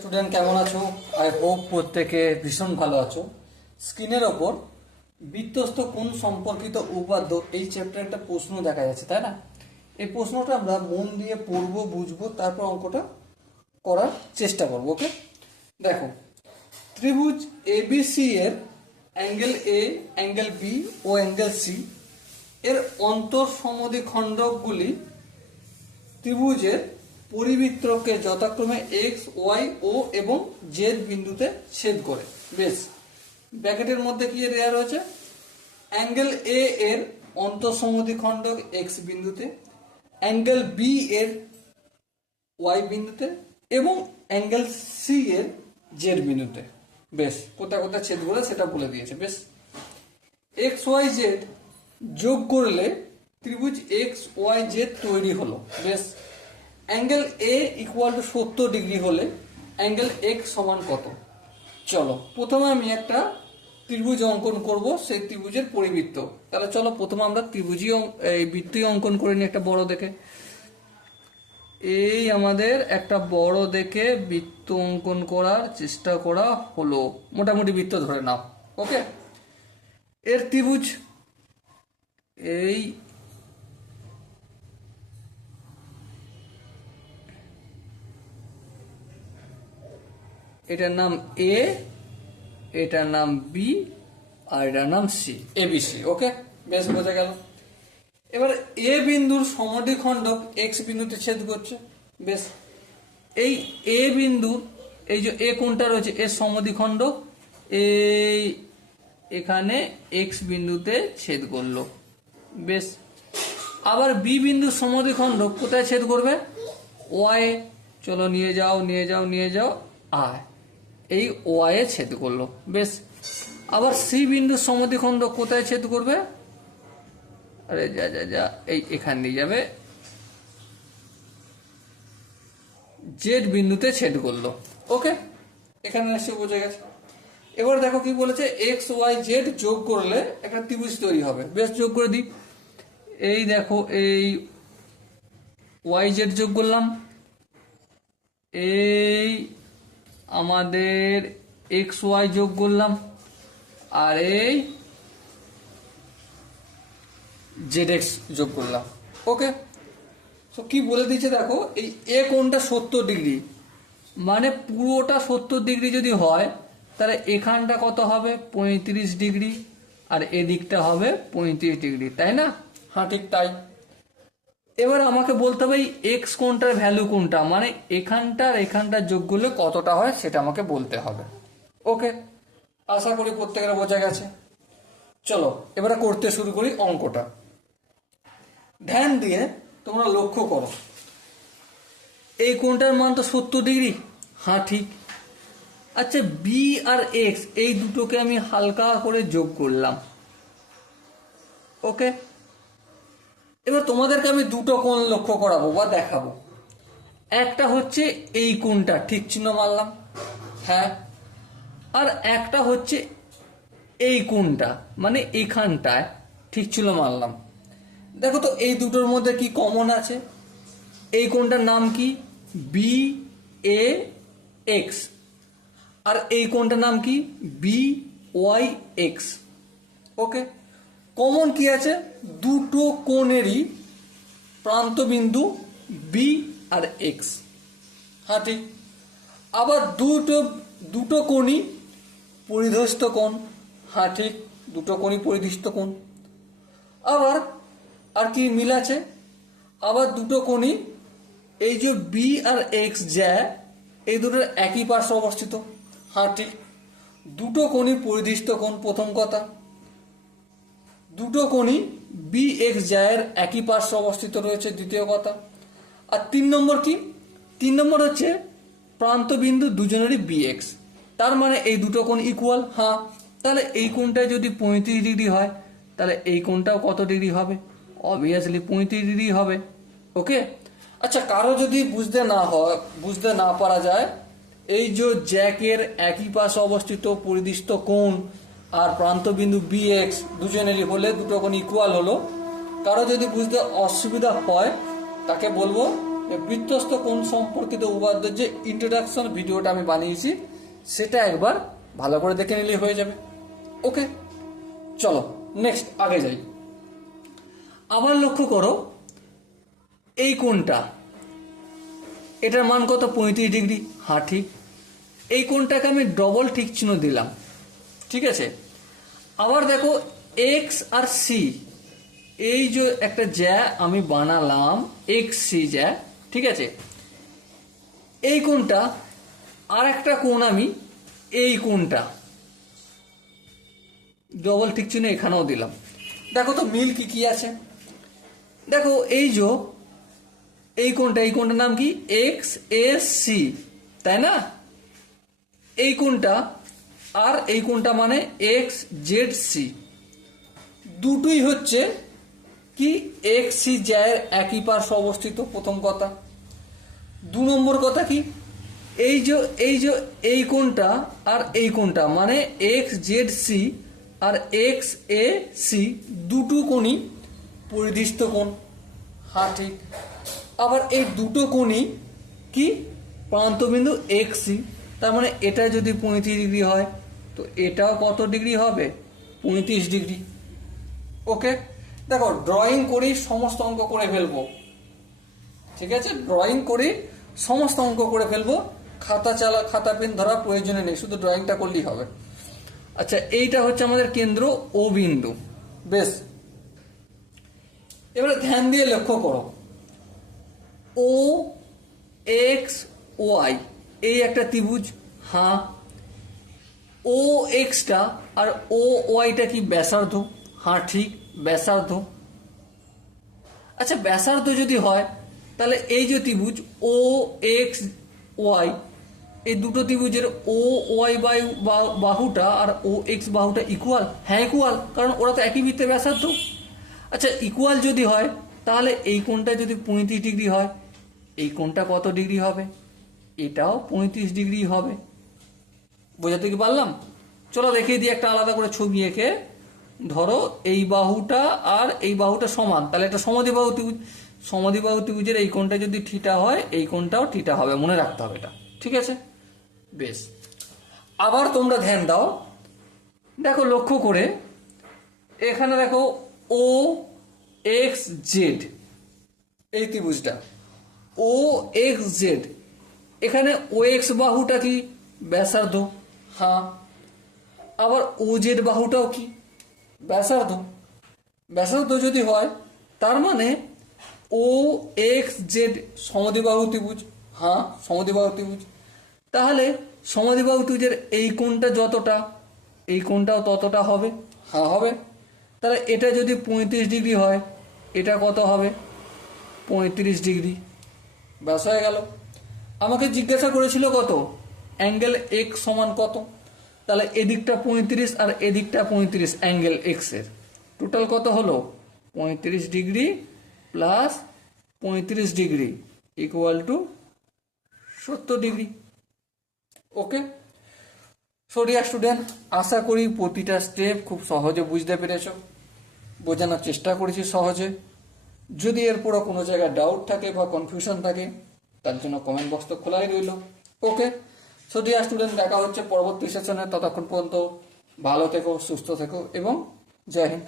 Student কেমন আছো? I hope প্রত্যেকে ভীষণ ভালো আছো। স্ক্রিনের ওপর বৃত্তস্থ কোণ সম্পর্কিত উপাদ্য এই চ্যাপ্টারে একটা প্রশ্ন দেখা যাচ্ছে, তাই না? এই প্রশ্নটা আমরা মন দিয়ে পড়বো, বুঝবো, তারপর অঙ্কটা করার চেষ্টা করবো। ওকে, দেখো, ত্রিভুজ এবিসি এর অ্যাঙ্গেল এ, অ্যাঙ্গেল বি ও অ্যাঙ্গেল সি এর অন্তর সমদ্বিখণ্ডকগুলি ত্রিভুজের পরিবৃত্তকে যথাক্রমে এক্স, ওয়াই, ও এবং জেড বিন্দুতে ছেদ করে। বেশ, ব্র্যাকেটের মধ্যে কি দেওয়া রয়েছে? অ্যাঙ্গেল এ এর অন্তঃসমদ্বিখণ্ডক এক্স বিন্দুতে, অ্যাঙ্গেল বি এর ওয়াই বিন্দুতে এবং অ্যাঙ্গেল সি এর জেড বিন্দুতে। বেশ, কোথায় কোথায় ছেদ করে সেটা বলে দিয়েছে। বেশ, এক্স ওয়াই জেড যোগ করলে ত্রিভুজ এক্স ওয়াই জেড তৈরি হলো। বেশ, angle A equal to 70 degree হলে অ্যাঙ্গেল এক্স সমান কত? চলো প্রথমে আমি একটা ত্রিভুজ অঙ্কন করব, সেই ত্রিভুজের পরিবৃত্ত। তাহলে চলো প্রথমে আমরা এই বৃত্তই অঙ্কন করে নিই একটা বড় দেখে। এই আমাদের একটা বড় দেখে বৃত্ত অঙ্কন করার চেষ্টা করা হলো, মোটামুটি বৃত্ত ধরে নাও। ওকে, এর ত্রিভুজ এই এটার নাম এ, এটার নাম বি আর এটার নাম সি, এবিসি। ওকে, বেশ, বোঝা গেল। এবার এ বিন্দুর সমদ্বিখণ্ডক এক্স বিন্দুতে ছেদ করছে। বেশ, এই এ বিন্দুর এই যে এ কোণটা রয়েছে এর সমদ্বিখণ্ডক এই এখানে এক্স বিন্দুতে ছেদ করলো। বেশ, আবার বি বিন্দুর সমদ্বিখণ্ডক কোথায় ছেদ করবে? ওয়াই। চলো নিয়ে যাও নিয়ে যাও নিয়ে যাও, আয় এই ওয়াই এ ছেদ করলো। বেশ, আবার সি বিন্দুর সমদ্বিখণ্ডক কোথায় ছেদ করবে? আরে যা যা যা, এই এখান দিয়ে যাবে, জেড বিন্দুতে ছেদ করলো। ওকে, এখানে এসে বোঝা গেছে। এবার দেখো কি বলেছে, এক্স ওয়াই জেড যোগ করলে একটা ত্রিভুজ তৈরি হবে। বেশ, যোগ করে দিই। এই দেখো, এই ওয়াই জেড যোগ করলাম, এই আমাদের এক্স ওয়াই যোগ করলাম, আর এই জেড এক্স যোগ করলাম। ওকে, তো কি বলে দিচ্ছে দেখো, এই এ কোণটা 70 ডিগ্রি, মানে পুরোটা 70 ডিগ্রি যদি হয় তাহলে এখানটা কত হবে? 35 ডিগ্রি, আর এদিকটা হবে 35 ডিগ্রি, তাই না? হ্যাঁ, ঠিক তাই। এবার আমাকে বলতে হবে এক্স কোণটার ভ্যালু কোনটা, মানে এখানটার এখানটা যোগ করলে কতটা হয় সেটা আমাকে বলতে হবে। ওকে, আশা করি প্রত্যেকের বোঝা গেছে। চলো এবারে করতে শুরু করি অঙ্কটা। ধ্যান দিয়ে তোমরা লক্ষ্য করো, এই কোণটার মান তো 70 ডিগ্রি। হ্যাঁ, ঠিক। আচ্ছা, বি আর এক্স এই দুটোকে আমি হালকা করে যোগ করলাম। ওকে, এবার তোমাদেরকে আমি দুটো কোণ লক্ষ্য করাবো বা দেখাবো। একটা হচ্ছে এই কোণটা, ঠিক চিহ্ন মারলাম, হ্যাঁ। আর একটা হচ্ছে এই কোণটা, মানে এখানটায় ঠিক চিহ্ন মারলাম। দেখো তো এই দুটোর মধ্যে কি কমন আছে? এই কোণটার নাম কি? B A x. আর এই কোণটার নাম কি? B Y X. Okay, common কি আছে? দুটো কোণেরই প্রান্তবিন্দু বি আর এক্স। হ্যাঁ, ঠিক। আবার দুটো কোণই পরিধস্থ কোণ। হ্যাঁ, ঠিক, দুটো কোণই পরিধস্থ কোণ। আবার আর কি মিল আছে? আবার দুটো কোণই এই যে বি আর এক্স যা এই দুটোর একই পার্শ্বে অবস্থিত। হ্যাঁ, ঠিক, দুটো কোণই পরিধস্থ কোণ। প্রথম কথা, দুটো কোণই বি এক্স জায়ের একই পার্শ্বে অবস্থিত রয়েছে। দ্বিতীয় কথা, আর 3 নম্বর কি? 3 নম্বর হচ্ছে প্রান্তবিন্দু দুজনেরই বি এক্স, তার মানে এই দুটো কোণ ইকুয়াল। হ্যাঁ, তাহলে এই কোণটা যদি 35 ডিগ্রি হয় তাহলে এই কোণটাও কত ডিগ্রি হবে? অবভিয়াসলি 35 ডিগ্রি হবে। ওকে, আচ্ছা, কারো যদি বুঝতে না পারা যায়, এই যে জ্যাকের একই পাশে অবস্থিত পরিদিষ্ট কোণ আর প্রান্তবিন্দু বি এক্স দুজনেরই হলে দুটো কোণ ইকুয়াল হলো, কারো যদি বুঝতে অসুবিধা হয় তাকে বলবো বৃত্তস্থ কোণ সম্পর্কিত উপপাদ্যের যে ইন্ট্রোডাকশন ভিডিওটা আমি বানিয়েছি সেটা একবার ভালো করে দেখে নিলেই হয়ে যাবে। ওকে, চলো নেক্সট আগে যাই। আবার লক্ষ্য করো এই কোণটা, এটার মান কত? 35 ডিগ্রি। হ্যাঁ ঠিক। এই কোণটাকে আমি ডবল ঠিক চিহ্ন দিলাম, ঠিক আছে। আবার দেখো এক্স আর সি, এই যে একটা জ্যা আমি বানালাম এক্স সি জ্যা, ঠিক আছে। এই কোণটা আর একটা কোণ আমি এই কোণটা ডবল ঠিক চিহ্ন এখানেও দিলাম। দেখো তো মিল কি কি আছে। দেখো এই যে এই কোণটার নাম কি? এক্স এ সি, তাই না? এই কোণটা আর এই কোণটা মানে এক্স জেড সি, দুটোই হচ্ছে কি এক্স সি জ্যায়ের একই পার্শ্ব অবস্থিত, প্রথম কথা। দু নম্বর কথা কি, এই যে এই কোণটা আর এই কোণটা মানে এক্স জেড সি আর এক্স এ সি, দুটো কোণই পরিদৃষ্ট কোণ। হ্যাঁ ঠিক। আবার এই দুটো কোণই কি প্রান্তবিন্দু এক্স সি, তার মানে এটা যদি 35 ডিগ্রি হয় তো এটাও কত ডিগ্রি হবে? 35 ডিগ্রি। ওকে, দেখো ড্রয়িং করেই সমস্ত অঙ্ক করে ফেলবো, ঠিক আছে। ড্রয়িং করে সমস্ত অঙ্ক করে ফেলবো, খাতা পেন ধরার প্রয়োজনে নেই, শুধু ড্রয়িংটা করলেই হবে। আচ্ছা, এইটা হচ্ছে আমাদের কেন্দ্র ও বিন্দু। বেশ, এবারে ধ্যান দিয়ে লক্ষ্য করো, ও এক্স ওয়াই এই একটা ত্রিভুজ। হ্যাঁ, ও এক্সটা আর ও ওয়াইটা কি ব্যাসার্ধ? হ্যাঁ ঠিক, ব্যাসার্ধ। আচ্ছা, ব্যাসার্ধ যদি হয় তাহলে এই যে ত্রিভুজ ও এক্স ওয়াই, এই দুটো ত্রিভুজের ও ওয়াই বাহুটা আর ও এক্স বাহুটা ইকুয়াল। হ্যাঁ ইকুয়াল, কারণ ওরা তো একই বৃত্তের ব্যাসার্ধ। আচ্ছা, ইকুয়াল যদি হয় তাহলে এই কোণটা যদি 35 ডিগ্রি হয়, এই কোণটা কত ডিগ্রি হবে? এটাও 35 ডিগ্রি হবে। বোঝাতে কি পারলাম? চলো দেখিয়ে দিই একটা আলাদা করে ছবি এঁকে। ধরো এই বাহুটা আর এই বাহুটা সমান, তাহলে এটা সমদ্বিবাহু ত্রিভুজ। সমদ্বিবাহু ত্রিভুজের এই কোণটা যদি থিটা হয়, এই কোণটাও থিটা হবে, মনে রাখতে হবে এটা, ঠিক আছে। বেশ, আবার তোমরা ধ্যান দাও, দেখো লক্ষ্য করে এখানে দেখো ও এক্স জেড, এই ত্রিভুজটা ও এক্স জেড, এখানে ও এক্স বাহুটা কি ব্যাসার্ধ? হ্যাঁ। আবার ও জেড বাহুটাও কি ব্যাসার্ধ। ব্যাসার্ধ যদি হয় তার মানে ও এক্স জেড সমদ্বিবাহু ত্রিভুজ। হ্যাঁ, সমদ্বিবাহু ত্রিভুজ। তাহলে সমদ্বিবাহু ত্রিভুজের এই কোণটা যতটা, এই কোণটাও ততটা হবে। হ্যাঁ হবে। তাহলে এটা যদি 35 ডিগ্রি হয়, এটা কত হবে? 35 ডিগ্রি। ব্যাস হয়ে গেল। আমাকে জিজ্ঞাসা করেছিল কত? অ্যাঙ্গেল এক্স সমান কত? তাহলে এদিকটা 35 আর এদিকটা 35, অ্যাঙ্গেল এক্স এর টোটাল কত হলো? 35 degree plus 35 degree equal to 70 degree. Okay, সরিয়া স্টুডেন্ট, আশা করি প্রতিটা স্টেপ খুব সহজে বুঝতে পেরেছ, বোঝানোর চেষ্টা করেছি সহজে। যদি এরপরও কোনো জায়গায় ডাউট থাকে বা কনফিউশন থাকে তার জন্য কমেন্ট বক্স তো খোলাই রইল। ওকে, সো ডিয়ার স্টুডেন্ট, দেখা হচ্ছে পরবর্তী সেশনে। ততক্ষণ পর্যন্ত ভালো থেকো, সুস্থ থেকো এবং জয় হিন্দ।